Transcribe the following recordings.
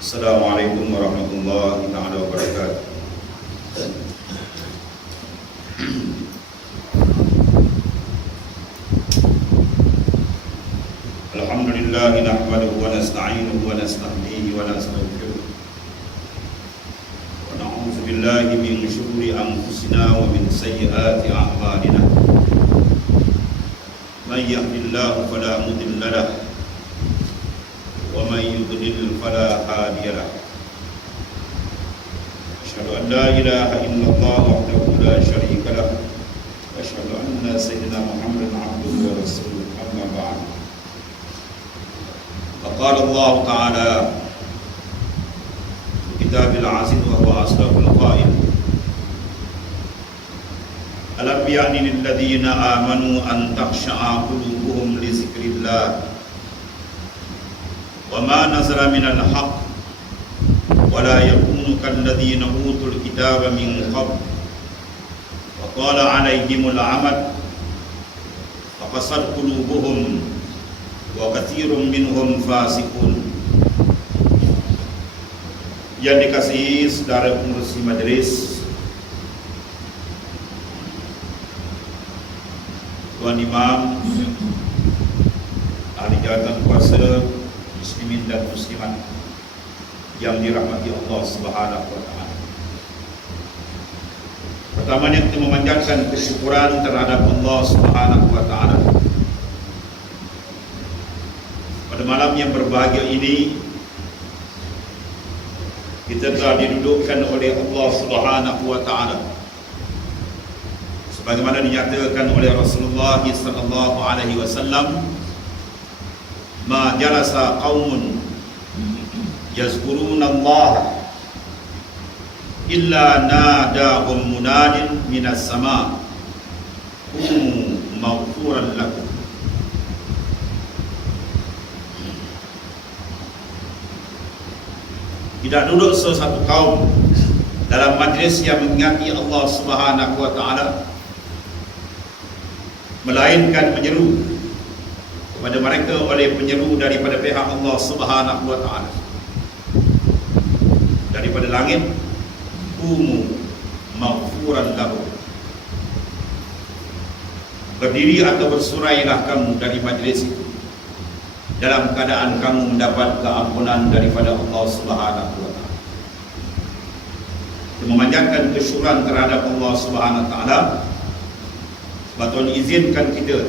Assalamualaikum warahmatullahi taala wabarakatuh. Alhamdulillah nahmaduhu wa nasta'inuhu wa nasta'dihi wa nastaghfiruh. Wa na'udzu billahi min shururi anfusina wa min sayyiati a'malina. Man yahdihillahu fala mudilla lahu wa man yudlil fala hadiya lahu. Asyhadu an la ilaha illallah wahdahu la syarika lahu wa asyhadu anna sayyidina Muhammadan abduhu wa rasuluh. Amma ba'd. Qala Allah Ta'ala fi kitabil aziz wa huwa asdaqul qail. Alam ya'ni lil ladzina amanu an takhsha'a qulubuhum li dzikrillah wa ma nazala minal haqq wa la yakunu kal ladzina utul kitaba min qabl wa qala 'alaihimul 'amad fa qasat qulubuhum wa katsirun minhum fasiqun. Yang dikasihi saudara pengurus majelis, Tuan Imam, ahli jawatan kuasa muslimin dan muslimat yang dirahmati Allah Subhanahu wa taala. Pertamanya kita memanjatkan kesyukuran terhadap Allah Subhanahu wa taala. Pada malam yang berbahagia ini kita telah didudukkan oleh Allah Subhanahu wa taala sebagaimana dinyatakan oleh Rasulullah sallallahu alaihi wasallam, ma jalasa qaumun yazkuruna Allah illa nadahum munadin minas sama maghfuran lakum. Tidak duduk sesuatu kaum dalam majlis yang mengingati Allah Subhanahu wa taala melainkan menyeru kepada mereka oleh penyeru daripada pihak Allah Subhanahu wa taala daripada langit, qumu maghfuran lahu. Berdiri atau bersurailah kamu dari majlis itu dalam keadaan kamu mendapat keampunan daripada Allah Subhanahu wa taala. Memanjatkan kesyukuran terhadap Allah Subhanahu wa taala sebab izinkan kita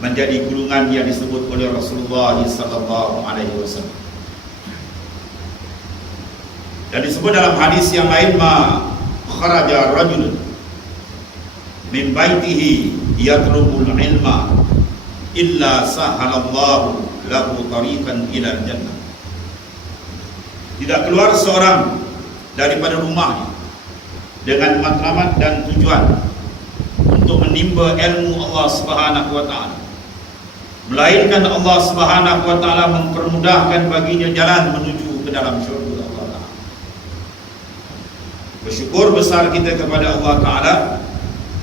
menjadi golongan yang disebut oleh Rasulullah sallallahu alaihi wasallam. Dan disebut dalam hadis yang lain, ma kharaja rajulun min baitihi yatlubul ilma illa sahalallahu lahu tariqan ilal jannah. Tidak keluar seorang daripada rumahnya dengan matlamat dan tujuan untuk menimba ilmu Allah Subhanahu wa taala, melainkan Allah Subhanahu wa taala mempermudahkan baginya jalan menuju ke dalam syurga Allah taala. Bersyukur besar kita kepada Allah taala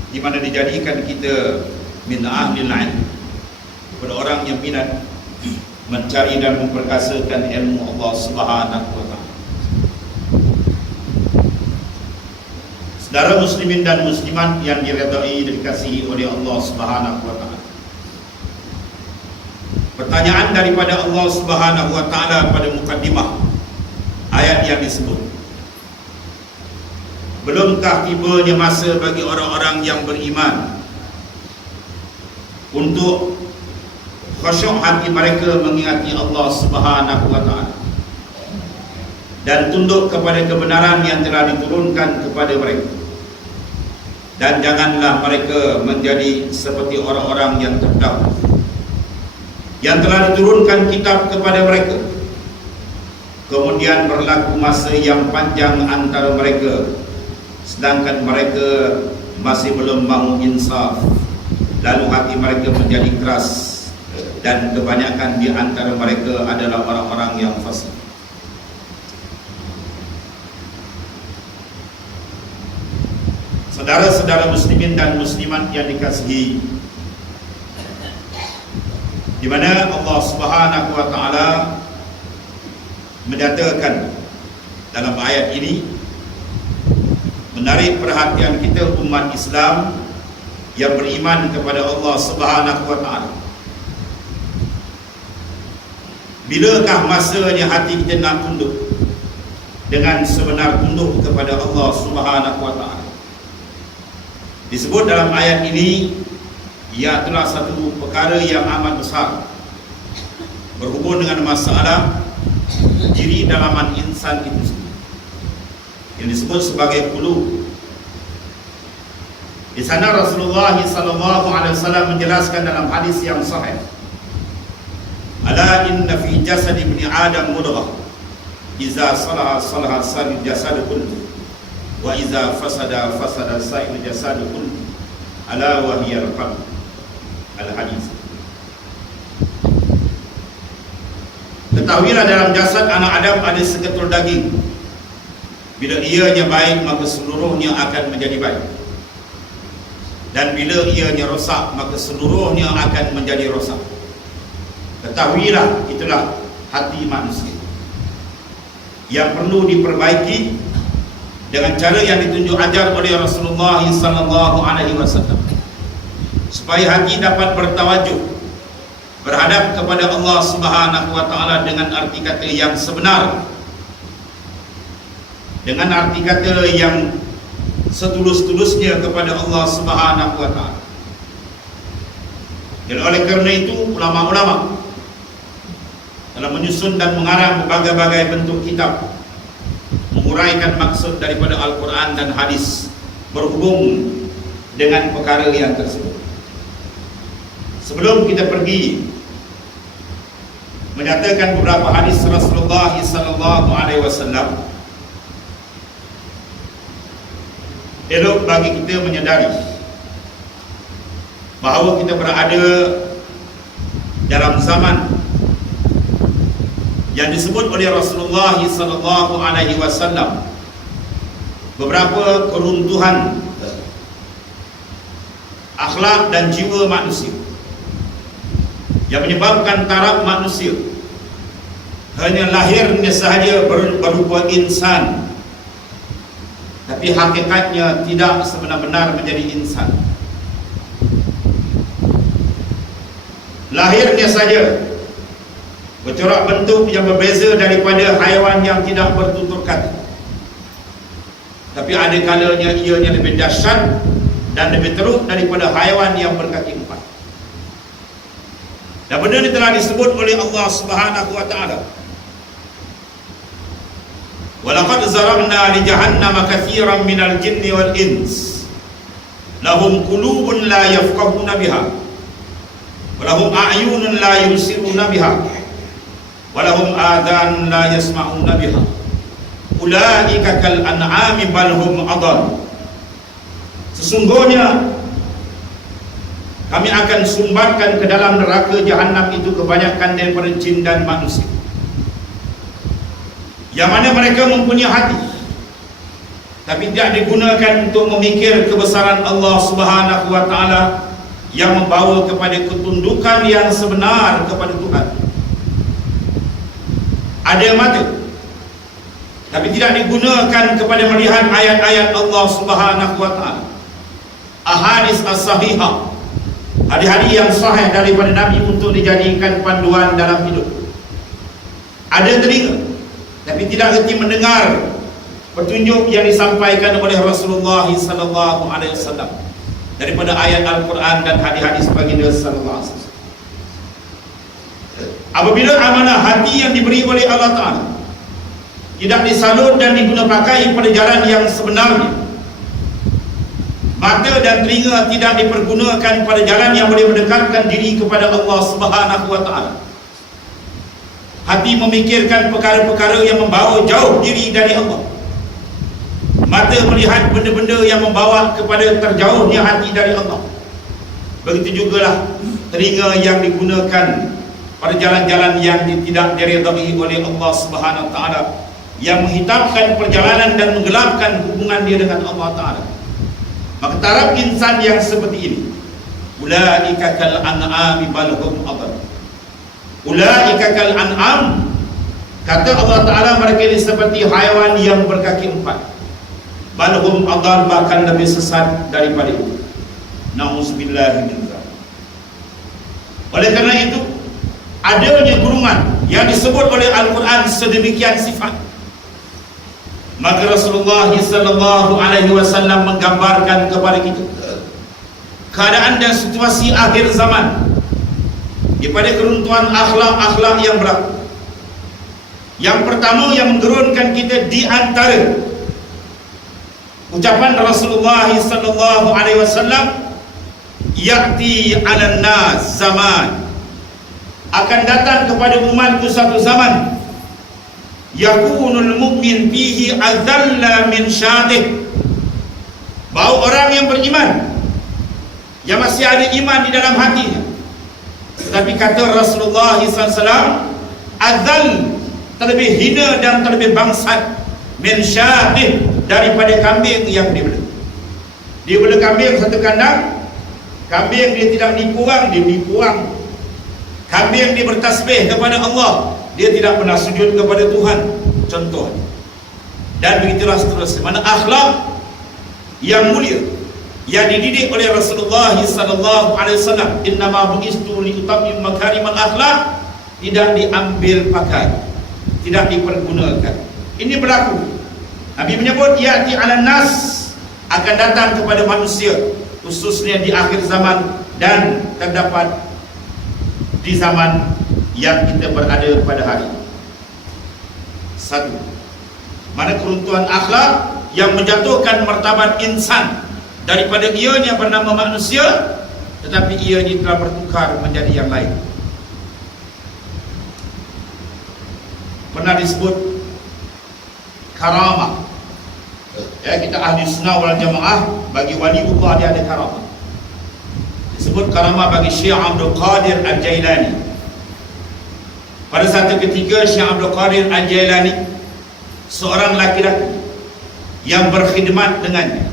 di mana dijadikan kita min ahlil ilm, kepada orang yang minat mencari dan memperkasakan ilmu Allah Subhanahu wa taala. Saudara muslimin dan muslimat yang diridai dan dikasihi oleh Allah Subhanahu wa taala. Pertanyaan daripada Allah Subhanahu wa taala pada mukaddimah ayat yang disebut, belumkah tibanya masa bagi orang-orang yang beriman untuk khusyuk hati mereka mengingati Allah Subhanahu wa taala dan tunduk kepada kebenaran yang telah diturunkan kepada mereka, dan janganlah mereka menjadi seperti orang-orang yang terdahulu yang telah diturunkan kitab kepada mereka, kemudian berlaku masa yang panjang antara mereka sedangkan mereka masih belum mahu insaf, lalu hati mereka menjadi keras dan kebanyakan di antara mereka adalah orang-orang yang fasik. Saudara-saudara muslimin dan muslimat yang dikasihi, di mana Allah Subhanahu wa taala menyatakan dalam ayat ini, menarik perhatian kita umat Islam yang beriman kepada Allah Subhanahu wa taala. Bilakah masanya hati kita nak tunduk dengan sebenar tunduk kepada Allah Subhanahu wa taala? Disebut dalam ayat ini, ia adalah satu perkara yang amat besar berhubung dengan masalah diri dalaman insan itu sendiri, yang disebut sebagai qulub. Di sana Rasulullah SAW menjelaskan dalam hadis yang sahih, ala inna fi jasad ibni Adam mudghah, iza salaha salaha sa'il jasad kullu, wa iza fasada fasada sa'il jasad kullu, ala wa hiya al-qalb. Al-hadis. Ketahuilah dalam jasad anak Adam ada seketul daging. Bila ianya baik, maka seluruhnya akan menjadi baik. Dan bila ianya rosak, maka seluruhnya akan menjadi rosak. Ketahuilah, itulah hati manusia yang perlu diperbaiki dengan cara yang ditunjuk ajar oleh Rasulullah SAW, supaya hati dapat bertawajuh berhadap kepada Allah Subhanahu wa taala dengan arti kata yang sebenar, dengan arti kata yang setulus-tulusnya kepada Allah Subhanahu wa taala. Dan oleh kerana itu, ulama-ulama dalam menyusun dan mengarang berbagai-bagai bentuk kitab menguraikan maksud daripada Al-Quran dan hadis berhubung dengan perkara yang tersebut. Sebelum kita pergi menyatakan beberapa hadis Rasulullah SAW, elok bagi kita menyadari bahawa kita berada dalam zaman yang disebut oleh Rasulullah SAW beberapa keruntuhan akhlak dan jiwa manusia, yang menyebabkan taraf manusia hanya lahirnya sahaja berupa insan, tapi hakikatnya tidak sebenar-benar menjadi insan. Lahirnya saja bercorak bentuk yang berbeza daripada haiwan yang tidak bertutur kaki, tapi ada kalanya ianya lebih dahsyat dan lebih teruk daripada haiwan yang berkaki empat. Dan benda ini telah disebut oleh Allah Subhanahu wa taala, walaqad zara'na li jahannama katsiran minal jinni wal ins lahum qulubun la yafqahuna biha wa lahum a'yunun la yubsiruna biha wa lahum adhanun la yasma'una biha ulaika kal an'ami bal hum adall. Sesungguhnya kami akan sumbatkan ke dalam neraka jahanam itu kebanyakan daripada jin dan manusia, yang mana mereka mempunyai hati tapi tidak digunakan untuk memikir kebesaran Allah Subhanahu wa taala yang membawa kepada ketundukan yang sebenar kepada Tuhan. Ada mata tapi tidak digunakan kepada melihat ayat-ayat Allah Subhanahu wa taala, ahadis as-sahihah, hadis-hadis yang sahih daripada Nabi untuk dijadikan panduan dalam hidup. Ada telinga tapi tidak reti mendengar petunjuk yang disampaikan oleh Rasulullah SAW daripada ayat Al-Quran dan hadis-hadis baginda sallallahu alaihi wasallam. Apabila amanah hati yang diberi oleh Allah Ta'ala tidak disalur dan diguna pakai pada jalan yang sebenarnya, mata dan telinga tidak dipergunakan pada jalan yang boleh mendekatkan diri kepada Allah Subhanahu wa taala, hati memikirkan perkara-perkara yang membawa jauh diri dari Allah, mata melihat benda-benda yang membawa kepada terjauhnya hati dari Allah, begitu jugalah telinga yang digunakan pada jalan-jalan yang tidak diridai oleh Allah Subhanahu wa taala, yang menghitamkan perjalanan dan menggelapkan hubungan dia dengan Allah Ta'ala. Maka taraf insan yang seperti ini, ulaika kal an'ami bal hum adall. Ulaika kal an'am, Kata Allah Ta'ala, mereka ini seperti haiwan yang berkaki empat. Balhum adal, bahkan lebih sesat daripada itu. Na'udzubillahi min dzalik. Oleh karena itu, adanya gurungan yang disebut oleh Al-Quran sedemikian sifat, maka Rasulullah SAW menggambarkan kepada kita keadaan dan situasi akhir zaman daripada keruntuhan akhlak-akhlak yang berlaku. Yang pertama yang menggerunkan kita di antara ucapan Rasulullah SAW, ya'ti 'alan nas zaman, akan datang kepada umatku satu zaman, yakunul mu'min fihi adzalla min syatih, bahawa orang yang beriman, yang masih ada iman di dalam hatinya, tetapi kata Rasulullah SAW, adzal, terlebih hina dan terlebih bangsat, min syatih, daripada kambing yang dibela. Dia bela kambing satu kandang, kambing dia tidak menipu orang, dia menipu orang. Kambing dia bertasbih kepada Allah, dia tidak pernah sujud kepada Tuhan, contoh. Dan begitulah seterusnya. Mana akhlak yang mulia yang dididik oleh Rasulullah SAW, innama bu'istu liutammim makarimal akhlak, tidak diambil pakai, tidak dipergunakan. Ini berlaku. Nabi menyebut ya'ti 'alan nas, akan datang kepada manusia, khususnya di akhir zaman, dan terdapat di zaman yang kita berada pada hari ini. Satu, mana keruntuhan akhlak yang menjatuhkan martabat insan daripada ianya bernama manusia, tetapi ia ini telah bertukar menjadi yang lain. Pernah disebut karamah. Ya, kita ahli sunnah wal jamaah, bagi waliullah dia ada karamah. Disebut karamah bagi Syekh Abdul Qadir Al-Jailani. Pada satu ketika Syekh Abdul Qadir Al-Jailani, seorang laki-laki yang berkhidmat dengannya,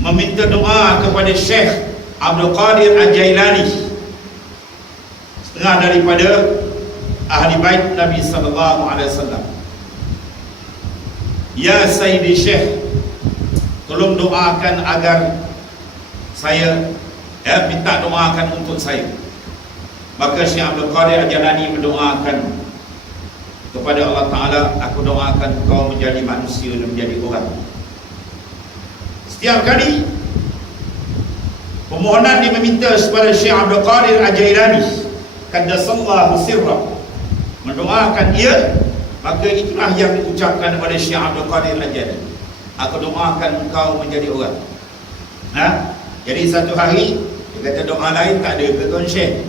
meminta doa kepada Syekh Abdul Qadir Al-Jailani, setengah daripada ahli bait Nabi SAW. Ya Sayyidi Syekh, tolong doakan agar saya, minta doakan untuk saya. Maka Syekh Abdul Qadir Al-Jailani mendoakan kepada Allah Ta'ala, aku doakan kau menjadi manusia dan menjadi orang. Setiap kali permohonan dia meminta kepada Syekh Abdul Qadir Al-Jailani, qaddasallahu sirrah, mendoakan dia, maka itulah yang diucapkan oleh Syekh Abdul Qadir Al-Jailani, aku doakan engkau menjadi orang. Jadi satu hari dia kata doa lain tak ada ke tuan Syekh,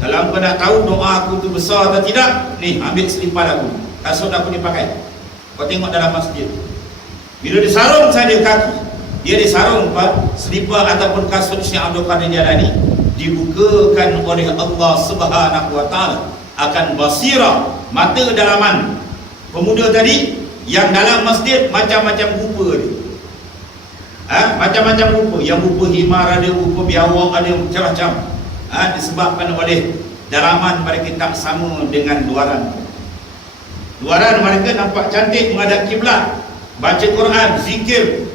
kalau kau nak tahu doa aku tu besar atau tidak, ni ambil selipar aku, kasut aku ni pakai, kau tengok dalam masjid, bila disarung saja kaki, dia disarung selipar ataupun kasut Syekh Abdul Qadir Al-Jailani, dibukakan oleh Allah Subhanahu wa Ta'ala akan basirah, mata dalaman pemuda tadi, yang dalam masjid macam-macam rupa dia. Macam-macam rupa, yang rupa himar ada, rupa biawak ada, macam-macam. Disebabkan oleh dalaman mereka tak sama dengan luaran. Luaran mereka nampak cantik, menghadap kiblat, baca Quran, zikir.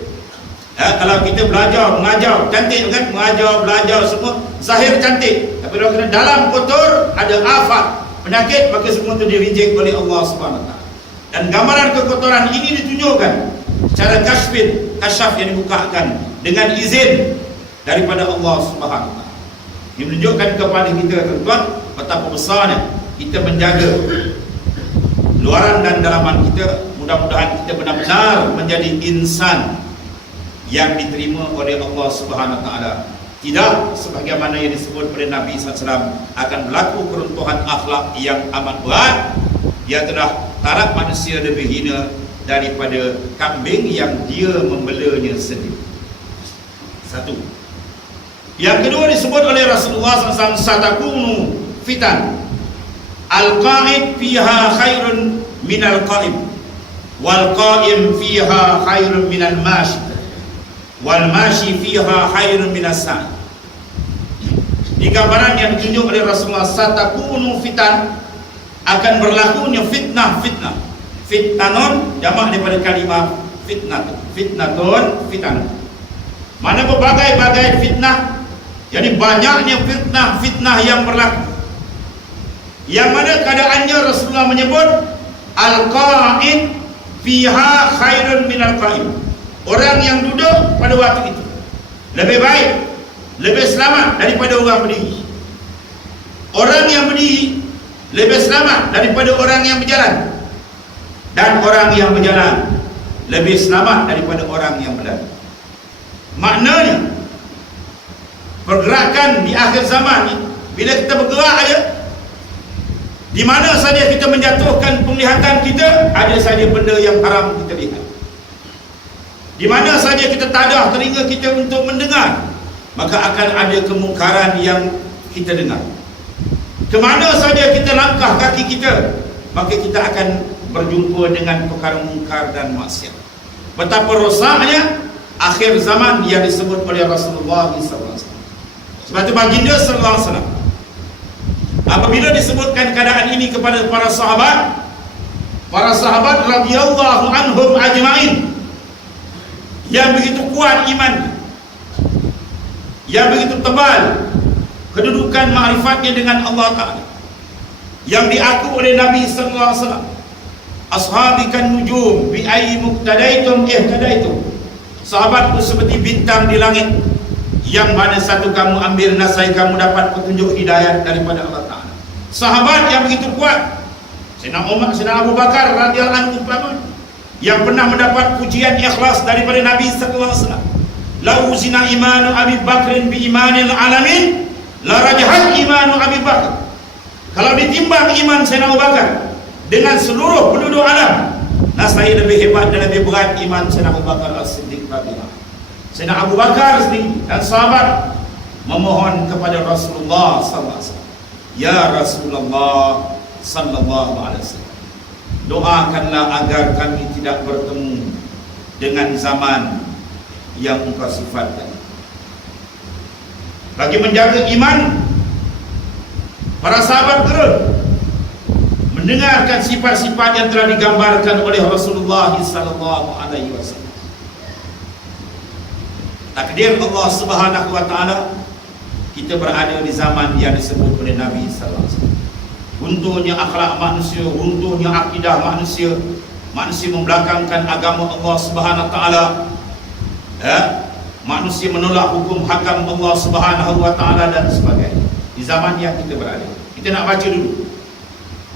Kalau kita belajar, mengajar, cantik kan? Mengajar, belajar semua zahir cantik, tapi kalau kena dalam kotor, ada afat, penyakit, maka semua itu di-reject oleh Allah SWT. Dan gambaran kekotoran ini ditunjukkan secara kasyaf yang dibukakan dengan izin daripada Allah SWT. Ini menunjukkan kepada kita, tuan-tuan, betapa besarnya kita menjaga luaran dan dalaman kita. Mudah-mudahan kita benar-benar menjadi insan yang diterima oleh Allah Subhanahu Wa Taala. Tidak sebagaimana yang disebut oleh Nabi SAW, akan berlaku keruntuhan akhlak yang amat berat. Dia telah taraf manusia lebih hina daripada kambing yang dia membelanya sendiri. Satu. Yang kedua disebut oleh Rasulullah SAW, satakunu fitan, al-qa'id fiha khairun minal qa'im, wal qa'im fiha khairun minal mashi, wal mashi fiha khairun minas sa'i. Di gambaran yang ditunjuk oleh Rasulullah, satakunu fitan, akan berlakunya fitnah-fitnah. Fitnanun jamak daripada kalimah fitnah. Fitnatun, fitnah. Mana berbagai-bagai fitnah. Jadi banyaknya fitnah yang berlaku. Yang mana keadaannya Rasulullah menyebut al-qa'id fiha khairun minal qa'im. Orang yang duduk pada waktu itu lebih baik, lebih selamat daripada orang berdiri. Orang yang berdiri lebih selamat daripada orang yang berjalan. Dan orang yang berjalan lebih selamat daripada orang yang berlari. Maknanya pergerakan di akhir zaman ni, bila kita bergerak aja, di mana saja kita menjatuhkan penglihatan kita, ada saja benda yang haram kita lihat. Di mana saja kita tadah telinga kita untuk mendengar, maka akan ada kemungkaran yang kita dengar. Kemana saja kita langkah kaki kita, maka kita akan berjumpa dengan perkara mungkar dan maksiat. Betapa rosaknya akhir zaman yang disebut oleh Rasulullah SAW. Sebab itu baginda SAW, apabila disebutkan keadaan ini kepada para sahabat radhiyallahu anhum ajma'in, yang begitu kuat iman, yang begitu tebal kedudukan ma'rifatnya dengan Allah Ta'ala, yang diaku oleh Nabi sallallahu alaihi wasallam, ashabikan nujum bi ayyi muqtadaitum ihtadaitum. Sahabatku seperti bintang di langit, yang mana satu kamu ambil nasai kamu dapat petunjuk hidayat daripada Allah Ta'ala. Sahabat yang begitu kuat, Sayyidina Umar, Sayyidina Abu Bakar radhiyallahu anhu, yang pernah mendapat pujian ikhlas daripada Nabi sallallahu alaihi wasallam. Lau zina imanu Abi Bakrin bi imanil alamin la rajahat imanu Abi Bakr. Kalau ditimbang iman Sayyidina Abu Bakar dengan seluruh penduduk alam, nasai lebih hebat dan lebih berat iman Sayyidina Abu Bakar As-Siddiq radhiyallahu anhu. Sayyidina Abu Bakar sendiri dan sahabat memohon kepada Rasulullah sallallahu alaihi wasallam, ya Rasulullah sallallahu alaihi wasallam, doakanlah agar kami tidak bertemu dengan zaman yang engkau sifatkan. Bagi menjaga iman, para sahabat gerun mendengarkan sifat-sifat yang telah digambarkan oleh Rasulullah sallallahu alaihi wasallam. Takdir Allah Subhanahu wa taala, kita berada di zaman yang disebut oleh Nabi sallallahu alaihi wasallam. Runtuhnya akhlak manusia, runtuhnya akidah manusia, manusia membelakangkan agama Allah Subhanahu wa taala. Manusia menolak hukum hakam Allah Subhanahu wa taala dan sebagainya. Di zaman yang kita berada, kita nak baca dulu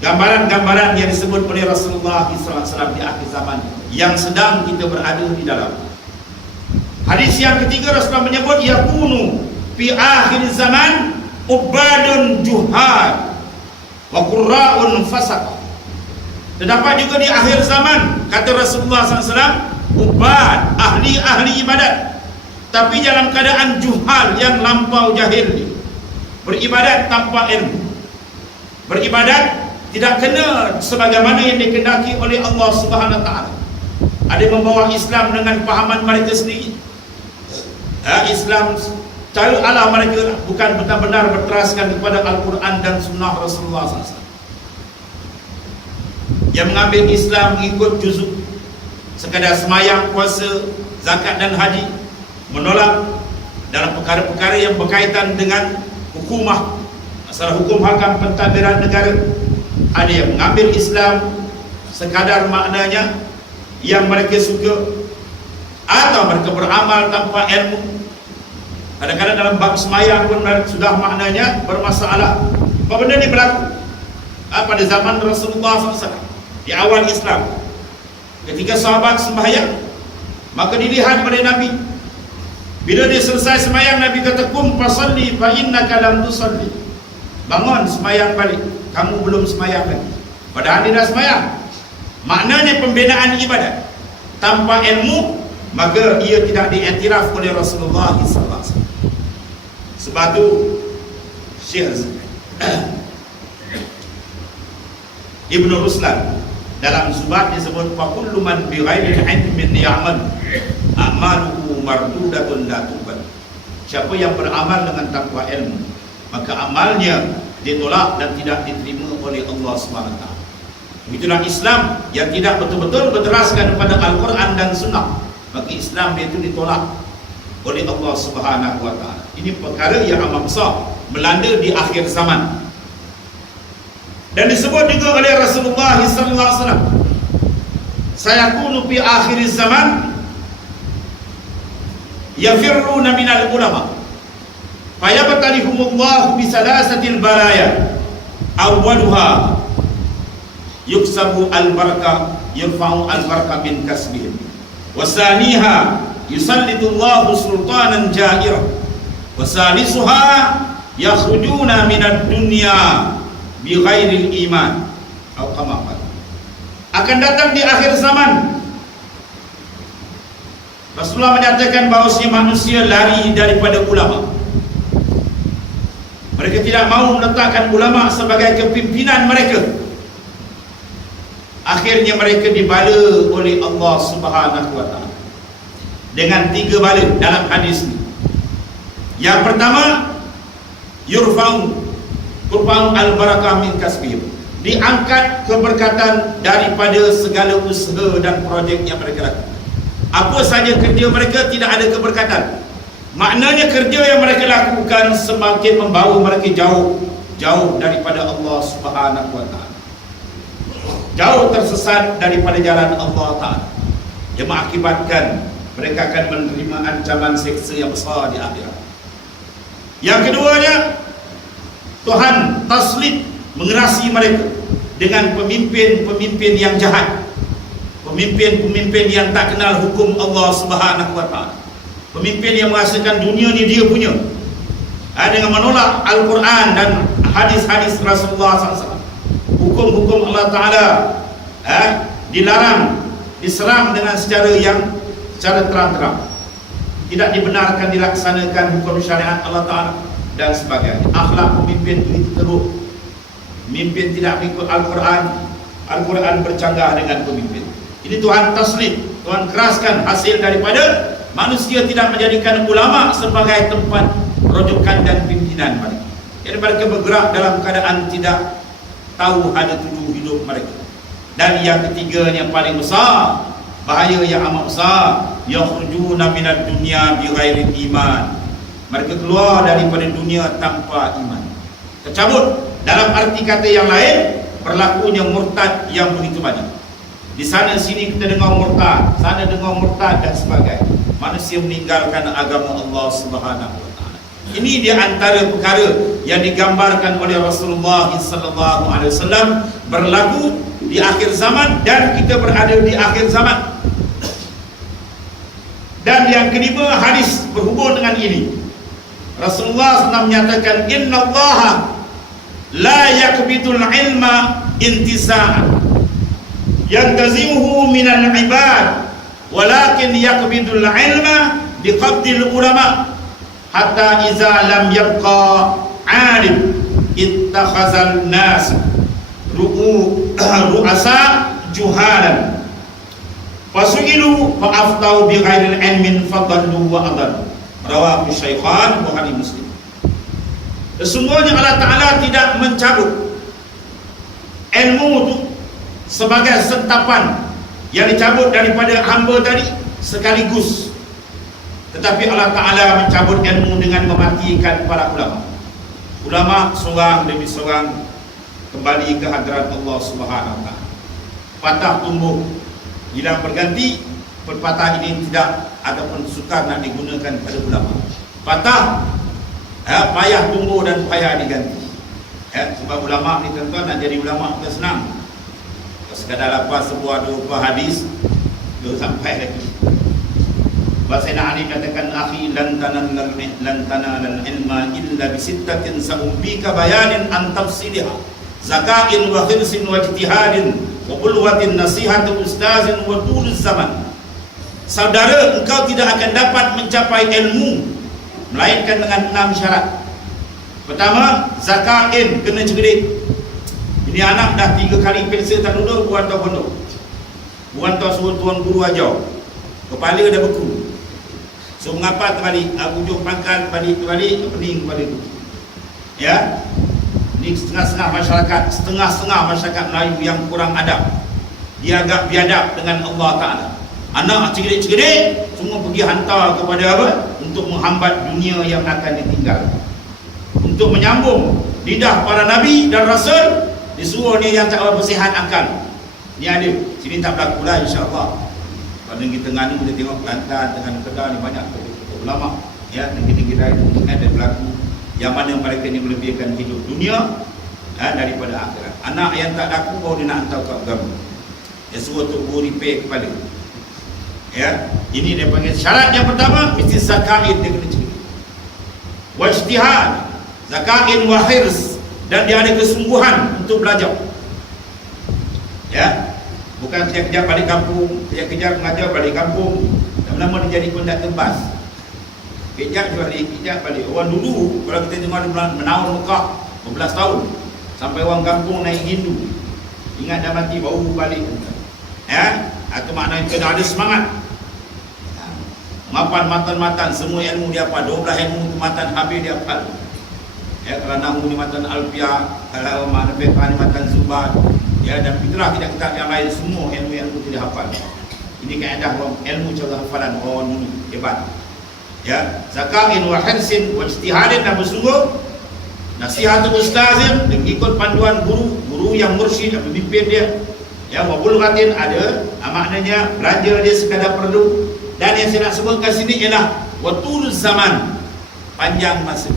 gambaran-gambaran yang disebut oleh Rasulullah SAW di akhir zaman yang sedang kita berada di dalam. Hadis yang ketiga, Rasulullah menyebut yakunu fi akhir zaman ubadun juhad wa qurra'un fasaq. Terdapat juga di akhir zaman, kata Rasulullah SAW, ubad, ahli-ahli ibadat, tapi dalam keadaan juhal, yang lampau jahil, beribadat tanpa ilmu, beribadat tidak kena sebagaimana yang dikehendaki oleh Allah Subhanahu wa taala. Ada yang membawa Islam dengan pahaman mereka sendiri. Islam cara Allah mereka bukan benar-benar berteraskan kepada Al-Quran dan Sunnah Rasulullah SAW. Yang mengambil Islam mengikut juzuk, sekadar semayang, puasa, zakat dan haji, menolak dalam perkara-perkara yang berkaitan dengan hukumah, masalah hukum hakam pentadbiran negara. Ada yang mengambil Islam sekadar maknanya yang mereka suka, atau mereka beramal tanpa ilmu. Kadang-kadang dalam bab semayang pun sudah maknanya bermasalah. Apa benda ni berlaku pada zaman Rasulullah SAW di awal Islam. Ketika sahabat sembahyang, maka dilihat oleh Nabi, bila dia selesai sembahyang, Nabi kata, kum fasalli fa innaka lam tusalli. Bangun sembahyang balik, kamu belum sembahyang lagi. Padahal dia dah sembahyang. Maknanya pembinaan ibadat tanpa ilmu, maka ia tidak diiktiraf oleh Rasulullah SAW. Sebab itu Syekh Ibn Ruslan dalam Zubat disebut fakullu man bi ghairi ilmin ya'mal a'maluhu mardudatun la tuqbal. Siapa yang beramal dengan tanpa ilmu, maka amalnya ditolak dan tidak diterima oleh Allah SWT. Itulah Islam yang tidak betul-betul berteraskan kepada Al-Quran dan Sunnah. Maka Islam dia itu ditolak oleh Allah SWT. Ini perkara yang amat besar melanda di akhir zaman. Dan disebut juga oleh Rasulullah SAW, sayakunu fi akhir zaman yafirruna minal ulama fayabtalihumullahu bisalasatil balaya awwaluha yuksabu al-barakah yurfa'u al-barakah min kasbihim wasaniha yusallitullahu sultanan jairah wasalisuha yakhrujuna minad dunya bi ghairil iman atau kama qala. Akan datang di akhir zaman, Rasulullah menyatakan bahawa si manusia lari daripada ulama. Mereka tidak mahu meletakkan ulama sebagai kepimpinan mereka. Akhirnya mereka dibala oleh Allah Subhanahu wa taala dengan 3 bala dalam hadis ini. Yang pertama, yurfa'u al-barakah min kasbihim, diangkat keberkatan daripada segala usaha dan projek yang mereka lakukan. Apa saja kerja mereka tidak ada keberkatan. Maknanya kerja yang mereka lakukan semakin membawa mereka jauh daripada Allah Subhanahu wa taala. Jauh tersesat daripada jalan Allah taala. Yang mengakibatkan mereka akan menerima ancaman seksa yang besar di akhirat. Yang keduanya, Tuhan taslit mengerasi mereka dengan pemimpin-pemimpin yang jahat, pemimpin-pemimpin yang tak kenal hukum Allah Subhanahu wa taala, pemimpin yang merasakan dunia ni dia punya, dengan menolak Al-Quran dan hadis-hadis Rasulullah SAW. Hukum-hukum Allah Ta'ala dilarang, diserang dengan secara terang-terang. Tidak dibenarkan dilaksanakan hukum syariat Allah Ta'ala dan sebagainya. Akhlak pemimpin itu teruk. Pemimpin tidak mengikut Al-Quran, Al-Quran bercanggah dengan pemimpin. Ini Tuhan taslim, Tuhan keraskan hasil daripada manusia tidak menjadikan ulama sebagai tempat rujukan dan pimpinan mereka. Jadi mereka bergerak dalam keadaan tidak tahu ada tujuan hidup mereka. Dan yang ketiganya paling besar, bahaya yang amat besar, yakhrujuna minad dunya bighairi iman. Mereka keluar daripada dunia tanpa iman. Tercabut. Dalam arti kata yang lain, berlakunya murtad yang begitu banyak. Di sana sini kita dengar murtad, sana dengar murtad dan sebagainya. Manusia meninggalkan agama Allah Subhanahu wa taala. Ini di antara perkara yang digambarkan oleh Rasulullah sallallahu alaihi wasallam berlaku di akhir zaman, dan kita berada di akhir zaman. Dan yang kelima, hadis berhubung dengan ini. Rasulullah SAW menyatakan, innallaha la yakbidul ilma intiza'an yantazimuhu minal ibad, walakin yakbidul ilma biqabdil ulama hatta iza lam yabqa alim ittakhazal nas ru'asa juhalan fasu'ilu fa'aftau bighairil ilmin fadallu wa adallu. Rawahu Syaikhan, Bukhari, Muslim. Sesungguhnya Allah Ta'ala tidak mencabut ilmu itu sebagai sentapan yang dicabut daripada hamba tadi sekaligus, tetapi Allah Ta'ala mencabut ilmu dengan mematikan para ulama. Ulama seorang demi seorang kembali ke hadirat Allah Subhanahu wa taala. Patah tumbuh hilang berganti. Perpatah ini tidak ataupun sukar nak digunakan pada ulama. Patah payah tumbuh dan payah diganti. Sebab ulama ni tuan-tuan, nak jadi ulama bukan senang. Sekadar lepas sebuah dua hadis dia sampai lagi. Sayyidina Ali katakan, akhi lan tanalal ilma illa bi sittatin sa'umbika bayanin an tafsilha zakain wa khirsin wa ijtihadin wa bulwatin nasihatul ustazin wa tuluz zaman. Saudara, engkau tidak akan dapat mencapai ilmu melainkan dengan 6 syarat. Pertama, zakain, kena cerdik. Ini anak dah 3 kali pensel tak duduk, buat tau pondok, buat tau suruh tuan guru ajar, kepala dah beku. So mengapa terbalik? Ujung pangkal terbalik, pening kepala tu. Ya. Ini setengah-setengah masyarakat Melayu yang kurang adab. Dia agak biadab dengan Allah Ta'ala. Anak cegedik-cegedik semua pergi hantar kepada apa? Untuk menghambat dunia yang akan ditinggal. Untuk menyambung lidah para Nabi dan Rasul, disuruh ni yang tak bersihat akal. Ni ada, sini tak berlaku lah insyaAllah. Pada negeri tengah ni kita tengok Kelantan, Tengah Kedah ni banyak ulama ya, negeri-negeri lain ada berlaku yang mana mereka ni melebihkan hidup dunia daripada akhirat. Anak yang tak laku baru dia nak hantar ke agama. Dia suruh untuk repair kepala. Ya, ini dia panggil syarat yang pertama, mesti zakain dia kena cari. Wajtihad, zakain wa hirs, dan dia ada kesungguhan untuk belajar. Ya, bukan kejap-kejap balik kampung, kejap-kejap mengajar balik kampung, lama-lama dia jadi konduktor bas. Kejap balik, kejap balik. Orang dulu kalau kita tengok ada menawar Mekah berbelas tahun, sampai orang kampung naik Hindu, ingat dah mati baru balik. Ya, atau maknanya kena ada semangat. Mapan matan-matan semua ilmu dia apa, 12 ilmu tu matan habis dia hafal. Ya, kalau nahu ni matan alfiah, kalau mana fiqh ni matan zubat. Ya, dan itulah kitab-kitab yang lain semua ilmu-ilmu tu dia hafal. Ini kaedah ilmu cara hafalan orang dulu hebat. Ya, zakain wa hirsin wa ijtihadin, dan bersungguh nasihatul ustazim, dan ikut panduan guru yang mursyid yang memimpin dia. Ya, wa bulghatin ada maknanya belanja dia sekadar perlu. Dan yang saya nak sebutkan sini ialah watul zaman, panjang masa.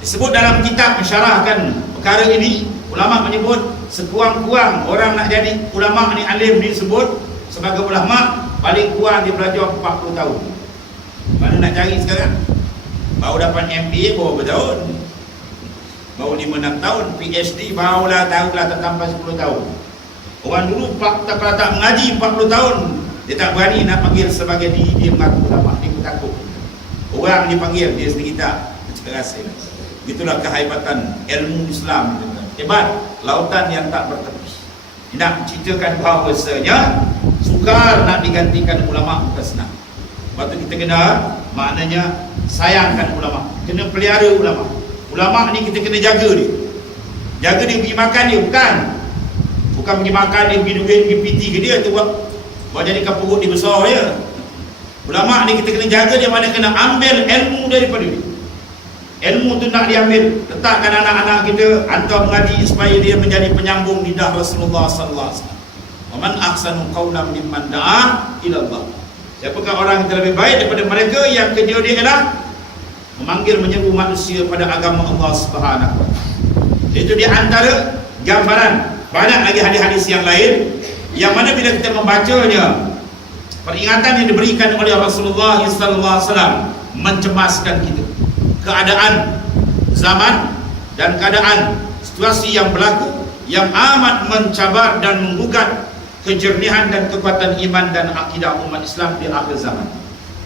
Disebut dalam kitab mensyarahkan perkara ini, ulama menyebut sekurang-kurang orang nak jadi ulama ni, alim disebut sebagai ulama, paling kurang dia belajar 40 tahun. Mana nak cari sekarang? Baru dapat MBA berapa tahun? Baru 5-6 tahun. PhD barulah tahulah tak sampai 10 tahun. Orang dulu kalau tak mengaji 40 tahun, dia tak berani nak panggil sebagai diri dia mengaku ulama. Dia pun takut. Orang dipanggil, dia sendiri tak. Dia rasa. Itulah kehebatan ilmu Islam. Hebat, lautan yang tak bertepi. Nak ceritakan bahawasanya sukar nak digantikan ulama bukan senang. Lepas tu kita kena, maknanya sayangkan ulama, kena pelihara ulama. Ulama ni kita kena jaga dia. Jaga dia pergi makan dia, bukan pergi makan dia, pergi duit, pergi PT ke dia tu buat jadikan perut dia besar ya. Ulama ni kita kena jaga dia, mana kena ambil ilmu daripada dia. Ilmu tu nak diambil, letakkan anak-anak kita, hantar mengaji supaya dia menjadi penyambung lidah Rasulullah sallallahu alaihi wasallam. Wa man ahsanu qawlan mimman da'a ila Allah. Siapakah orang yang lebih baik daripada mereka yang kerja dia ialah memanggil, menyeru manusia pada agama Allah Subhanahu wa taala. Itu di antara gambaran. Banyak lagi hadis-hadis yang lain yang mana bila kita membacanya, peringatan yang diberikan oleh Rasulullah sallallahu alaihi wasallam mencemaskan kita. Keadaan zaman dan keadaan situasi yang berlaku yang amat mencabar dan menggugat kejernihan dan kekuatan iman dan akidah umat Islam di akhir zaman.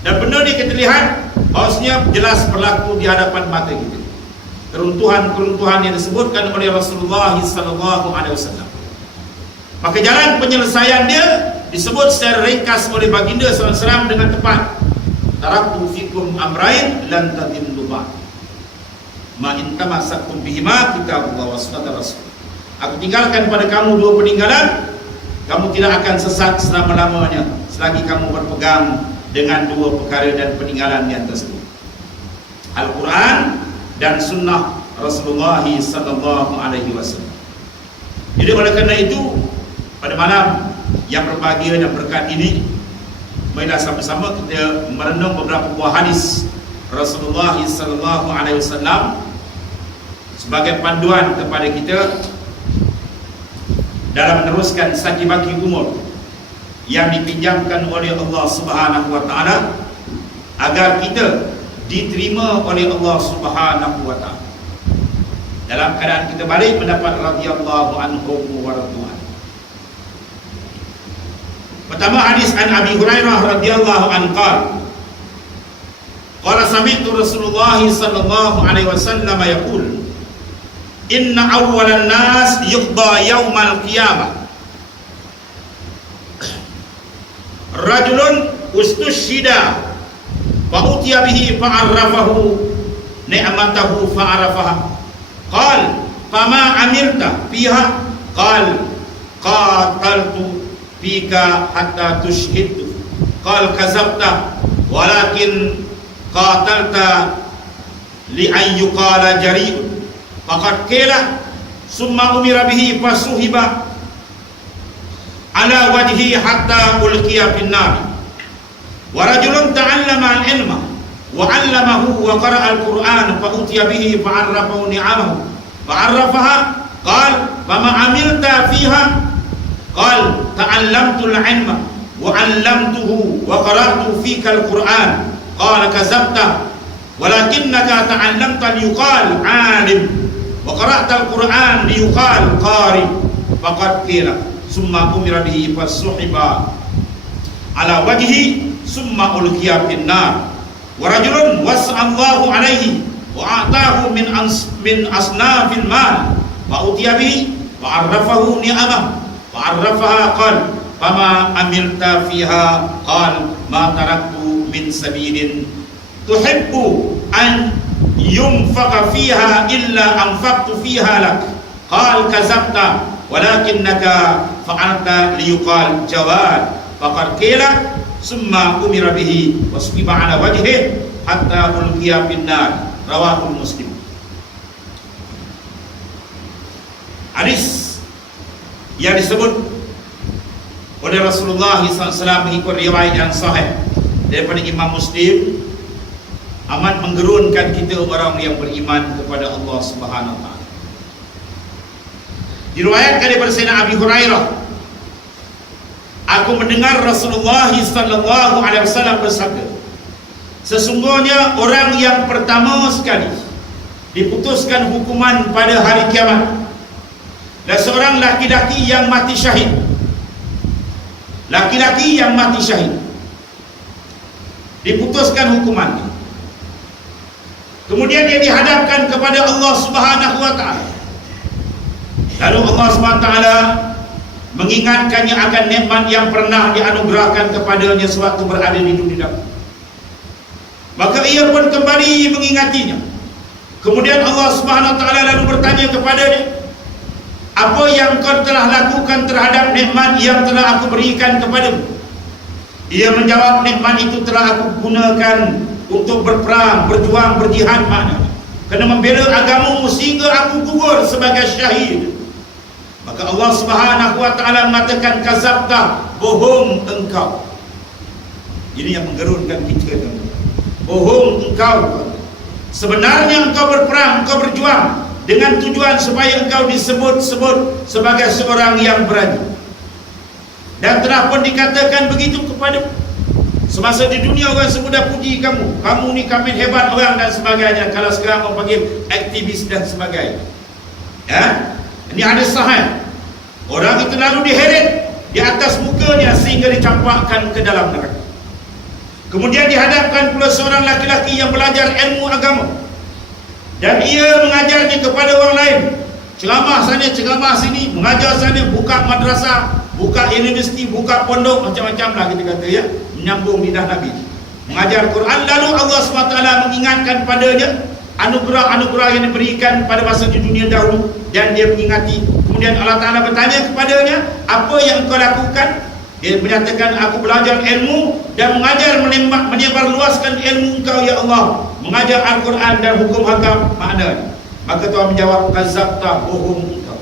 Dan benda ni kita lihat bahawasanya jelas berlaku di hadapan mata kita. Keruntuhan-keruntuhan yang disebutkan oleh Rasulullah sallallahu alaihi wasallam. Maka jalan penyelesaian dia disebut secara ringkas oleh baginda sallallahu alaihi wasallam dengan tepat. Taraktu fikum amrain lan tadillu ba'd. Ma in tamassaktum bihima kitabullah wa sunnah rasul. Aku tinggalkan pada kamu dua peninggalan, kamu tidak akan sesat selama-lamanya selagi kamu berpegang dengan dua perkara dan peninggalan yang tersebut, Al-Quran dan sunnah Rasulullah sallallahu alaihi wasallam. Jadi oleh kerana itu, pada malam yang berbahagia dan berkat ini, marilah sama-sama kita merenung beberapa buah hadis Rasulullah sallallahu alaihi wasallam sebagai panduan kepada kita dalam meneruskan saki-baki umur yang dipinjamkan oleh Allah Subhanahu wa taala agar kita diterima oleh Allah Subhanahu wa taala. Dalam keadaan kita balik mendapat radhiyallahu anhum wa radwan. Pertama hadis an Abi Hurairah radhiyallahu anhu qala sami'tu Rasulullah sallallahu alaihi wasallam yaqul inna awwalan nas yuqda yaumal qiyamah rajulun ustushhida fa utiya bihi fa'arrafahu ni'matahu fa'arafaha qala fama amilta fiha? Qal qataltu fika hatta tushhidtu. Qal kazabta walakin qatalta li an yuqala jari'un. Faqad qila summa umira bihi fasuhiba ala wajhi hatta ulqiya fin nar. Wa rajulun ta'allama al-ilma wa 'allamahu wa qara'a al-Qur'an fa utiya bihi fa 'arrafahu ni'amahu fa 'arrafaha. Qala fama 'amilta fiha? Qala ta'allamtu al-'ilma wa 'allamtuhu wa qara'tu fika al-Qur'an. Qala kazabta walakinnaka ta'allamta liyuqal 'alim wa qara'ta al-Qur'an liyuqal qari. Faqad qila summa umira bihi fasuhiba ala wajhi summa ulqiya fin nar. Wa rajulun was'allahu alaihi wa a'tahu min asnafil mal fa utiya bihi fa 'arrafahu ni'amah fa 'arrafaha. qala fama amilta fiha? qala ma taraktu min sabilin tuhibbu an yunfaqa fiha illa anfaqtu fiha lak. qala kazabta walakinnaka fa'alta liyuqal jawad. Faqad qila summa umira bihi wasbiba ala wajhihi hatta ulqiya fin nar. Rawahul Muslim. Hadis yang disebut oleh Rasulullah SAW mengikut riwayat yang sahih daripada Imam Muslim amat menggerunkan kita orang yang beriman kepada Allah Subhanahu wa taala. Diriwayatkan daripada Sayyidina Abi Hurairah, aku mendengar Rasulullah sallallahu alaihi wasallam bersabda, sesungguhnya orang yang pertama sekali diputuskan hukuman pada hari kiamat dan seorang laki-laki yang mati syahid. Laki-laki yang mati syahid diputuskan hukumannya. Kemudian dia dihadapkan kepada Allah Subhanahu wa taala. Lalu Allah SWT mengingatkannya akan nikmat yang pernah dianugerahkan kepadanya sewaktu berada di dunia. Maka ia pun kembali mengingatinya. Kemudian Allah SWT lalu bertanya kepadanya, apa yang kau telah lakukan terhadap nikmat yang telah aku berikan kepadamu? Ia menjawab, nikmat itu telah aku gunakan untuk berperang, berjuang, berjihad, maknanya kena membela agamamu sehingga aku gugur sebagai syahid. Maka Allah Subhanahu wa taala mengatakan, kazabta, bohong engkau. Ini yang menggerunkan kita, bohong engkau. Sebenarnya engkau berperang, engkau berjuang dengan tujuan supaya engkau disebut-sebut sebagai seorang yang berani. Dan telah pun dikatakan begitu kepada semasa di dunia, orang semudah puji kamu, kamu ni kami hebat orang dan sebagainya. Kalau sekarang orang panggil aktivis dan sebagainya, ya. Ini hadis sahih. Orang itu lalu diheret di atas mukanya sehingga dicampakkan ke dalam neraka. Kemudian dihadapkan pula seorang laki-laki yang belajar ilmu agama dan ia mengajarnya kepada orang lain. Ceramah sana, ceramah sini, mengajar sana, buka madrasah, buka universiti, buka pondok, macam-macam lah kita kata, ya, menyambung lidah Nabi, mengajar Quran. Lalu Allah SWT mengingatkan padanya anugerah-anugerah yang diberikan pada masa di dunia dahulu dan dia mengingati. Kemudian Allah Ta'ala bertanya kepadanya, apa yang kau lakukan? Dia menyatakan, aku belajar ilmu dan mengajar, menyebar luaskan ilmu engkau ya Allah, mengajar Al-Quran dan hukum hakam, makna. Maka Tuhan menjawab, kazabta, bohong engkau.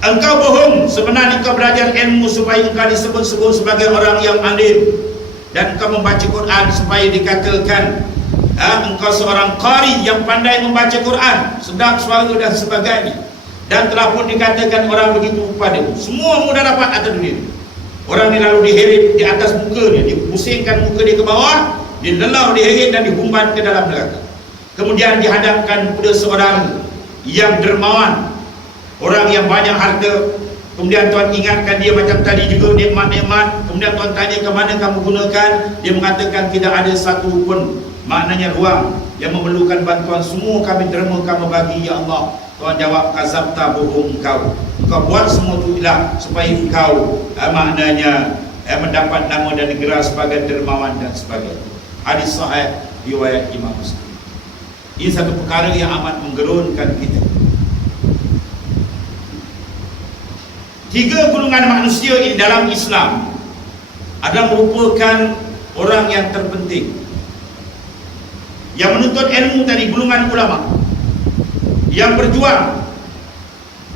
Engkau bohong, sebenarnya engkau belajar ilmu supaya engkau disebut-sebut sebagai orang yang alim, dan engkau membaca Quran supaya dikatakan engkau seorang qari yang pandai membaca Quran, sedap suara dan sebagainya. Dan telah pun dikatakan orang begitu padamu. Semua mudah dapat atas dunia. Orang ni lalu diheret di atas muka dia, dipusingkan muka dia ke bawah, dilelau, diheret dan dihumban ke dalam neraka. Kemudian dihadapkan pada seorang yang dermawan, orang yang banyak harta. Kemudian Tuhan ingatkan dia macam tadi juga, nikmat-nikmat. Kemudian Tuhan tanya, ke mana kamu gunakan? Dia mengatakan, tidak ada satu pun, maknanya ruang yang memerlukan bantuan, semua kami derma, kamu bagi ya Allah. Tuhan jawab, kazabta, bohong engkau. Engkau buat semua itu ilah supaya engkau maknanya mendapat nama dan negara sebagai dermawan dan sebagainya. Hadis sahih riwayat Imam Muslim. Ini satu perkara yang amat menggerunkan kita. 3 golongan manusia ini dalam Islam adalah merupakan orang yang terpenting. Yang menuntut ilmu tadi golongan ulama, yang berjuang,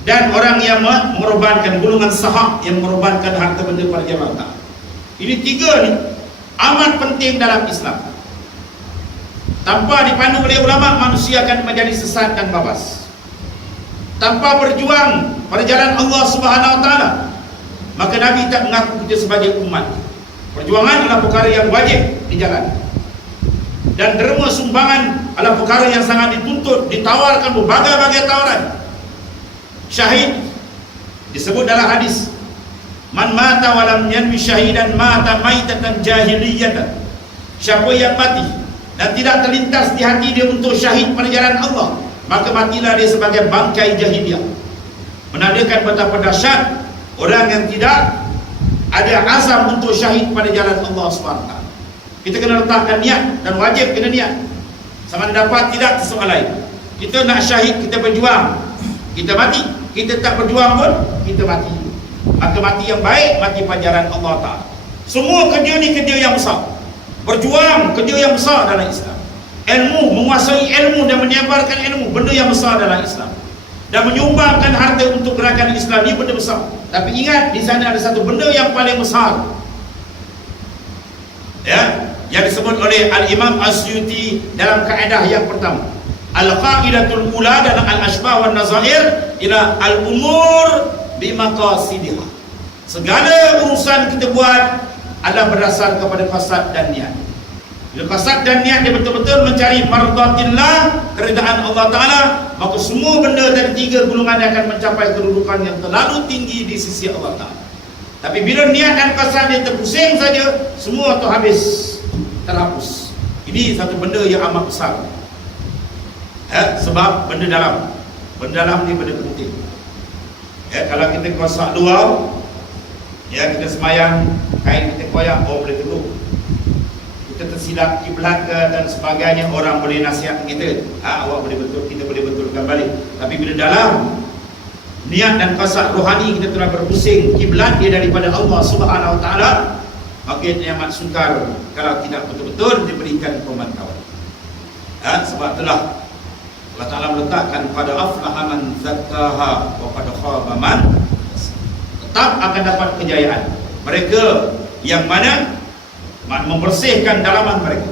dan orang yang mengorbankan golongan sahab yang mengorbankan harta benda pada jalan Allah. Ini 3 ni amat penting dalam Islam. Tanpa dipandu oleh ulama, manusia akan menjadi sesat dan babas. Tanpa berjuang pada jalan Allah Subhanahu Wa Taala, maka Nabi tak mengaku kita sebagai umat. Perjuangan adalah perkara yang wajib dijalani, dan derma sumbangan adalah perkara yang sangat dituntut, ditawarkan berbagai-bagai tawaran. Syahid disebut dalam hadis, man mata walam yanwi syahidan mata maitatan jahiliyatan. Siapa yang mati dan tidak terlintas di hati dia untuk syahid pada jalan Allah, maka matilah dia sebagai bangkai jahiliyah. Menandakan betapa dahsyat orang yang tidak ada azam untuk syahid pada jalan Allah SWT. Kita kena letakkan niat, dan wajib kena niat. Sama ada dapat tidak soal lain. Kita nak syahid, kita berjuang, kita mati. Kita tak berjuang pun, kita mati. Maka mati yang baik, mati pada jalan Allah Ta'ala. Semua kerja ni kerja yang besar. Berjuang, kerja yang besar dalam Islam. Ilmu, menguasai ilmu dan menyebarkan ilmu, benda yang besar dalam Islam. Dan menyumbangkan harta untuk gerakan Islam ni benda besar. Tapi ingat, di sana ada satu benda yang paling besar, ya, yang disebut oleh Al-Imam As-Suyuti dalam kaedah yang pertama. Al-Qa'idatul Ula dalam Al-Ashbah wa Nazair ila al-umur bimaqasidiha. Segala urusan kita buat adalah berdasar kepada qasad dan niat. Bila qasad dan niat dia betul-betul mencari mardatillah, keridaan Allah Ta'ala, maka semua benda dari 3 golongan akan mencapai kedudukan yang terlalu tinggi di sisi Allah Ta'ala. Tapi bila niat dan qasad dia terpusing saja, semua tu habis, terhapus. Ini satu benda yang amat besar. Sebab benda dalam ni benda penting. Kalau kita kosak luar, kita semayang, kain kita koyak, boleh dulu. Kita tersilap kiblat ke dan sebagainya, orang boleh nasihat kita, awak boleh betul, kita boleh betulkan balik. Tapi bila dalam niat dan qasad rohani kita telah berpusing, kiblat dia daripada Allah Subhanahu Wa Taala, maka dia amat sukar kalau tidak betul-betul diberikan pemantauan. Sebab itulah Allah Ta'ala meletakkan pada aflaha man zakkaha wa qad khaba man, tetap akan dapat kejayaan mereka yang mana membersihkan dalaman mereka,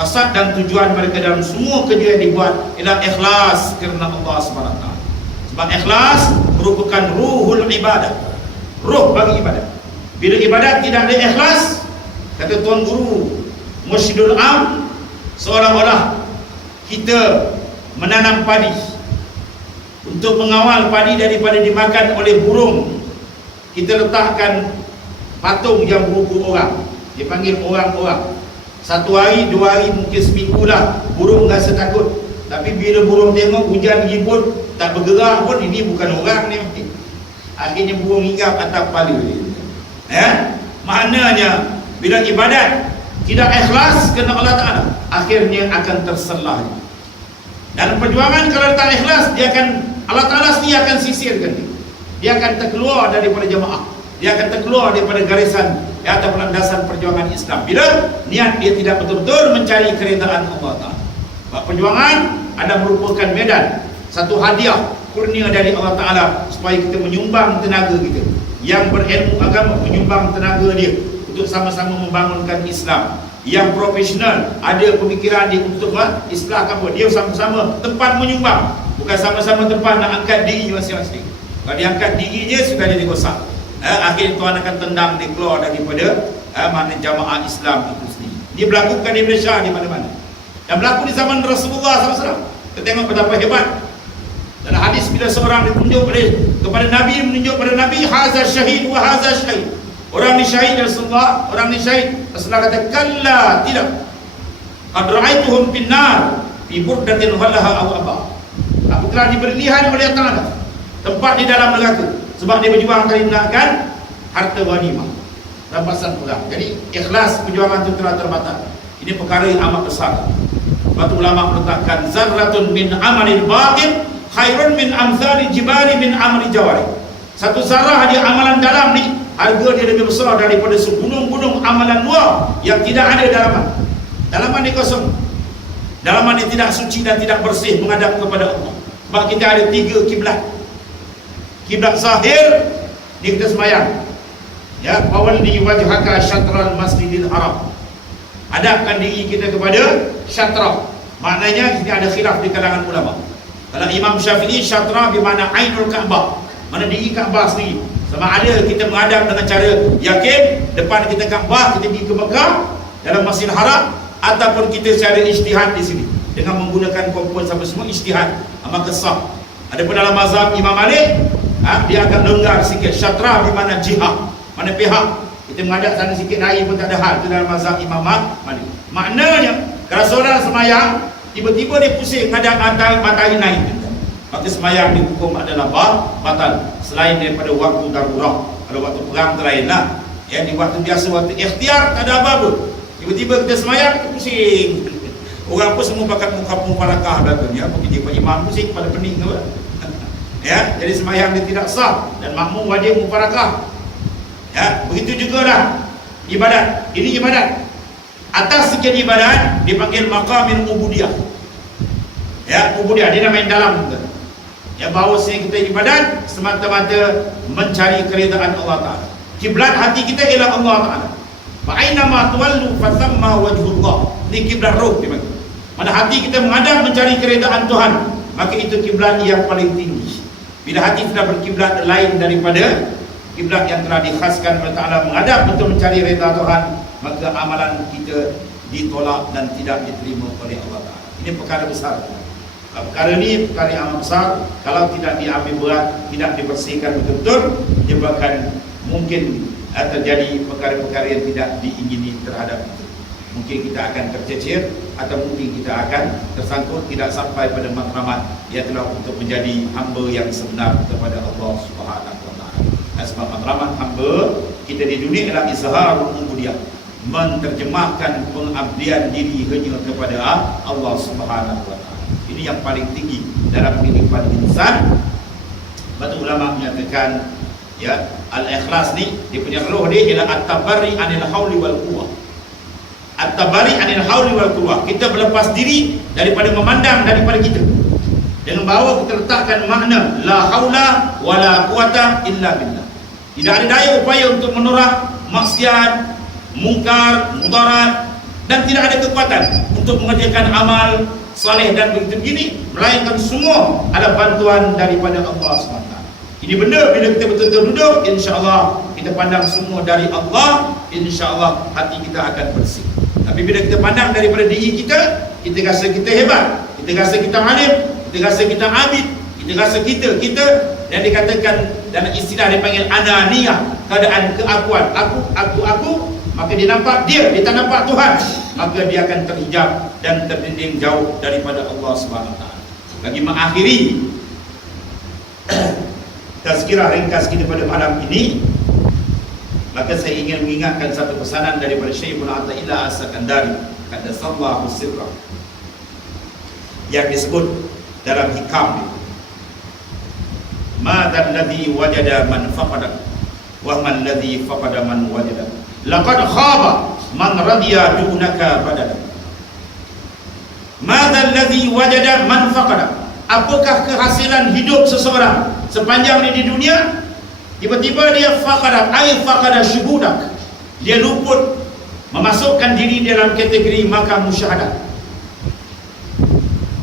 qasad dan tujuan mereka dalam semua kerja yang dibuat ialah ikhlas kerana Allah SWT. Sebab ikhlas merupakan ruhul ibadah, ruh bagi ibadat. Bila ibadat tidak ada ikhlas, kata Tuan Guru Mursyidul Am, seolah-olah kita menanam padi untuk mengawal padi daripada dimakan oleh burung. Kita letakkan patung yang berukur orang, dipanggil orang-orang. 1 hari, 2 hari, mungkin seminggu lah, burung rasa takut. Tapi bila burung tengok hujan ribut tak bergerak pun, ini bukan orang ni mungkin. Akhirnya burung hinggap atas kepala dia. Maknanya bila ibadat tidak ikhlas kerana Allah Ta'ala, akhirnya akan terselah. Dan perjuangan kalau tak ikhlas, dia akan, Allah Ta'ala sendiri akan sisirkan dia. Dia akan terkeluar daripada jemaah, dia akan terkeluar daripada garisan atau landasan perjuangan Islam bila niat dia tidak betul-betul mencari keridaan Allah Ta'ala. Perjuangan adalah merupakan medan, satu hadiah kurnia dari Allah Ta'ala supaya kita menyumbang tenaga kita yang berilmu agama, menyumbang tenaga dia untuk sama-sama membangunkan Islam. Yang profesional ada pemikiran dia untuk islah apa, dia sama-sama tempat menyumbang, bukan sama-sama tempat nak angkat diri masing-masing. Kalau dia angkat dirinya sudah jadi rosak. Akhirnya Tuhan akan tendang dia keluar daripada mana jamaah Islam itu sendiri. Dia berlakukan di Malaysia, di mana-mana, dan berlaku di zaman Rasulullah SAW. Kita tengok betapa hebat dalam hadis bila seorang ditunjuk kepada Nabi, menunjuk pada Nabi, hazar syahid wa hazar syahid, orang ni syahid Rasulullah, orang ni syahid. Rasulullah kata, kalla, tidak, qad ra'aituhum finnar fi burdatin walaha aw aba. Aku telah diberikan oleh Allah tempat di dalam neraka sebab dia berjuang kali menangkan harta ghanimah, rampasan perang. Jadi ikhlas perjuangan itu telah terbatas. Ini perkara yang amat besar. Batu ulama meletakkan zarratun min amalil batin khairun min amthali jibali min amali jawari. Satu zarah di amalan dalam ni, harga dia lebih besar daripada segunung-gunung amalan luar yang tidak ada dalaman. Dalaman ni kosong. Dalaman ni tidak suci dan tidak bersih menghadap kepada Allah. Sebab kita ada 3 kiblat. Kiblat zahir ni kita sembahyang. Ya, fawalli wajhaka syatral masjidil haram. Hadapkan diri kita kepada syatra. Maknanya kita ada khilaf di kalangan ulama. Kalau Imam Syafi'i, syatra bermakna ainul Kaabah, mana diri Kaabah sendiri. Sama ada kita menghadap dengan cara yakin depan kita Kaabah, kita pergi ke Mekah dalam Masjidil Haram, ataupun kita secara ijtihad di sini dengan menggunakan komponen sampai semua ijtihad, maka sah. Adapun dalam mazhab Imam Malik, dia akan longgar sikit. Syatra bermakna jihad, mana pihak kita menghadap sana sikit air pun tak ada hal. Itu dalam mazhab Imam Malik. Maknanya kalau seorang semayang tiba-tiba dia pusing menghadap matahari naik, maka semayang dihukum adalah batal, selain daripada waktu darurah. Kalau waktu perang terlainlah. Ya, di waktu biasa, waktu ikhtiar tak ada apa-apa, tiba-tiba kita semayang kita pusing. Orang pun semua pakai muka mufarakah belakang, ya, mungkin dia imam pusing pada pening ke. Ya, jadi semayang dia tidak sah dan makmum wajib mufarakah. Ya, begitu juga lah ibadat. Ini ibadat. Atas sekian ibadat dipanggil maqamil ubudiyah. Ya, ubudiyah dia main dalam kita. Ya, bahawa kita ibadat semata-mata mencari keridaan Allah Ta'ala. Kiblat hati kita ialah Allah Ta'ala. Fa aina ma tuwallu fa thamma wajhullah. Ini kiblat roh dipanggil. Mana hati kita menghadap mencari keridaan Tuhan, maka itu kiblat yang paling tinggi. Bila hati sudah berkiblat lain daripada kiblat yang telah dikhaskan oleh Ta'ala menghadap untuk mencari redha Tuhan, maka amalan kita ditolak dan tidak diterima oleh Allah Ta'ala. Ini perkara besar. Perkara ini perkara yang amat besar. Kalau tidak diambil berat, tidak dibersihkan betul-betul, menyebabkan mungkin terjadi perkara-perkara yang tidak diingini terhadap itu. Mungkin kita akan tercecer, atau mungkin kita akan tersangkut tidak sampai pada matlamat, iaitu untuk menjadi hamba yang sebenar kepada Allah Subhanahu wa Ta'ala. Sebab matlamat hamba kita di dunia adalah izharul ubudiyah, menterjemahkan pengabdian diri hanya kepada Allah Subhanahu wa Ta'ala. Ini yang paling tinggi dalam kehidupan insan. Batu ulama menyatakan, ya, al-ikhlas ni dia punya roh dia ialah at-tabarri anil hauli wal quwwah. At-tabarri anil hauli wal quwwah, kita berlepas diri daripada memandang daripada kita, dengan bahawa kita letakkan makna la haula wala quwata illa billah. Tidak ada daya upaya untuk menolak maksiat, mungkar, mudarat, dan tidak ada kekuatan untuk mengerjakan amal saleh dan begitu begini, melainkan semua ada bantuan daripada Allah SWT. Ini benda bila kita betul-betul duduk, insya-Allah kita pandang semua dari Allah, insya-Allah hati kita akan bersih. Tapi bila kita pandang daripada diri kita, kita rasa kita hebat, kita rasa kita alim, kita rasa kita abid, kita rasa kita yang dikatakan dalam istilah dipanggil ananiyah, keadaan keakuan, aku, maka dia nampak dia tak nampak Tuhan, maka dia akan terhijab dan terdinding jauh daripada Allah SWT. Bagi mengakhiri tazkirah ringkas kita pada malam ini, maka saya ingin mengingatkan satu pesanan daripada Syekh Ibn Athaillah As-Sakandari, qaddasallahu sirrah, yang disebut dalam hikam, madzal ladzi wajada man faqada wa man ladzi faqada man wajada, laqad khaba man radiya dunaka badala. Madzal ladzi wajada man faqada, apakah kehasilan hidup seseorang sepanjang ini di dunia, tiba-tiba dia faqada, ay faqada syuhudak, dia luput memasukkan diri dalam kategori makam musyahadah.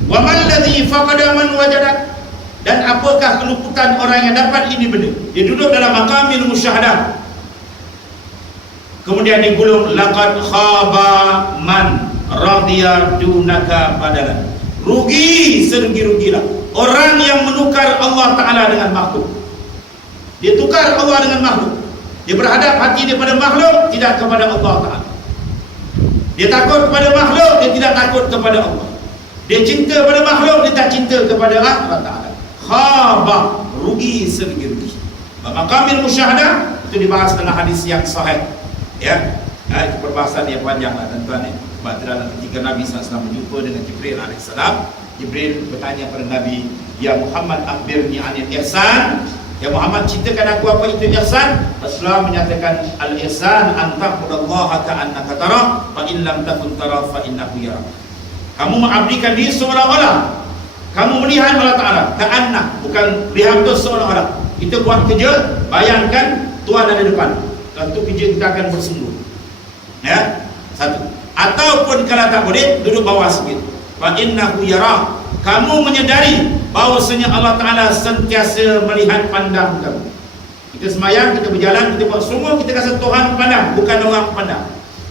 Wa man ladzi faqada man wajada, dan apakah keluputan orang yang dapat ini benda, dia duduk dalam makamil musyahadah, kemudian digulung laqad khaba man radiya dunaka badalan, rugi serugi-rugilah orang yang menukar Allah Ta'ala dengan makhluk. Dia tukar Allah dengan makhluk, dia berhadap hati dia pada makhluk, tidak kepada Allah Ta'ala. Dia takut kepada makhluk, dia tidak takut kepada Allah. Dia cinta pada makhluk, dia tak cinta kepada Allah Ta'ala. Khaba, rugi serugi-rugi. Makamil musyahadah itu dibahas dalam hadis yang sahih, ya. Itu perbahasan yang panjang lah tuan-tuan. Sebab dalam ketika Nabi SAW berjumpa dengan Jibril AS, Jibril bertanya kepada Nabi, "Ya Muhammad, akhbirni anil ihsan." Ya Muhammad, ceritakan aku apa itu ihsan. Rasulullah menyatakan, al-ihsan an ta'budallaha ka'annaka tarah, fa in lam takun tarah fa innahu yarak. Kamu mengabdikan diri seolah-olah kamu melihat Allah Ta'ala. Ka'anna, bukan lihat tu seolah-olah. Kita buat kerja, bayangkan Tuhan ada depan. Tentu kerja kita akan bersungguh. Ya, satu. Ataupun kalau tak boleh, duduk bawah sikit. Fa innahu yarak. Kamu menyedari bahawasanya Allah Ta'ala sentiasa melihat pandang kamu. Kita semayang, kita berjalan, kita buat semua, kita rasa Tuhan pandang, bukan orang pandang.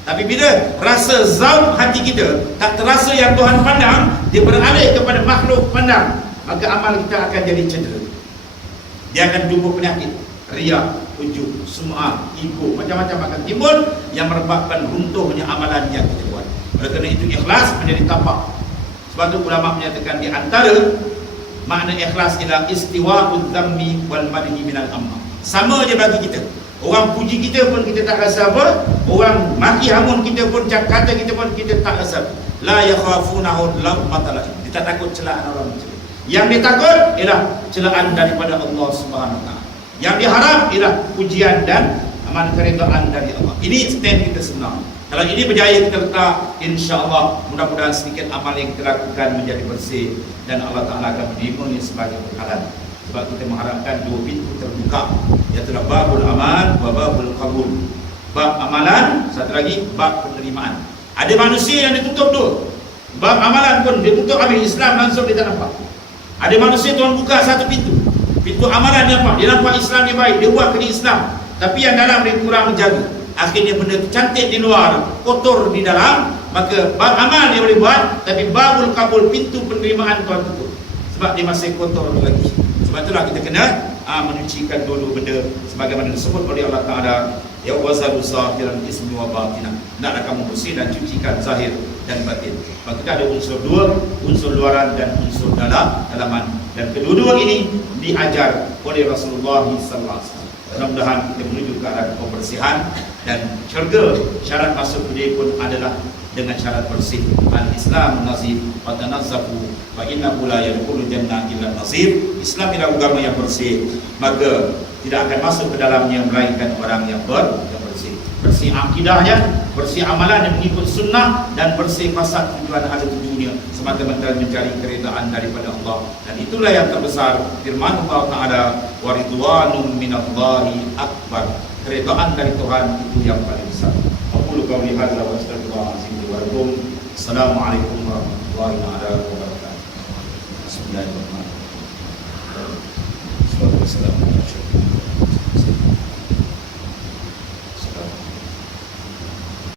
Tapi bila rasa zaum hati kita tak terasa yang Tuhan pandang, dia beralih kepada makhluk pandang, maka amal kita akan jadi cedera. Dia akan tumbuh penyakit, riak, ujub, sum'ah, ego, macam-macam akan timbul yang menyebabkan runtuhnya amalan yang kita buat. Oleh kerana itu ikhlas menjadi tapak. Sebab itu ulama menyatakan di antara makna ikhlas ialah istiwa'ud dhammi wal madhi minal amma. Sama je bagi kita. Orang puji kita pun kita tak rasa apa, orang maki hamun kita pun, kata kita pun kita tak rasa. La yakhafunahu lawmata laim. Dia tak takut celaan orang macam itu. Yang dia takut ialah celaan daripada Allah Subhanahu Wa Taala. Yang diharap ialah pujian dan aman keridaan dari Allah. Ini stand kita sebenar. Kalau ini berjaya kita letak, insya-Allah mudah-mudahan sedikit amal yang kita lakukan menjadi bersih dan Allah Taala akan menerimanya sebagai bekalan. Sebab kita mengharapkan dua pintu terbuka, iaitu babul amal wa babul qabul. Bab amalan, satu lagi bab penerimaan. Ada manusia yang ditutup tu. Bab amalan pun ditutup habis, Islam langsung dia tak nampak. Ada manusia Tuhan buka satu pintu. Pintu amalan dia nampak. Dia nampak Islam dia baik, dia buat kerja Islam. Tapi yang dalam dia kurang menjaga. Akhirnya benda tu cantik di luar, kotor di dalam. Maka bab amal dia boleh buat, tapi babul qabul, pintu penerimaan Tuhan tutup. Sebab dia masih kotor lagi. Sebab itulah kita kena menyucikan dulu benda sebagaimana disebut oleh Allah Ta'ala, ya wazalu zahiran ismi wa batinah. Hendaklah kamu bersih dan cucikan zahir dan batin. Maka kita ada unsur dua, unsur luaran dan unsur dalaman. Dan kedua-dua ini diajar oleh Rasulullah SAW. Mudah-mudahan kita menuju ke arah kebersihan dan syurga. Syarat masuk dia pun adalah dengan syarat bersih. Al-Islam nazif wa tanazzafu fa innahu la yadkhulul jannah illa nazif. Islam adalah agama yang bersih, maka tidak akan masuk ke dalamnya melainkan orang yang bersih. Bersih akidahnya, bersih amalan yang mengikut sunnah, dan bersih fasad tujuan ada di dunia semata-mata mencari keridaan daripada Allah. Dan itulah yang terbesar firman Allah Ta'ala, wa ridwanum minallahi akbar. Keridaan dari Tuhan itu yang paling besar. Aqulu qawli hadza wa astaghfirullahalazim li wa lakum. Assalamualaikum warahmatullahi wabarakatuh. Bismillahirrahmanirrahim. Assalamualaikum warahmatullahi wabarakatuh.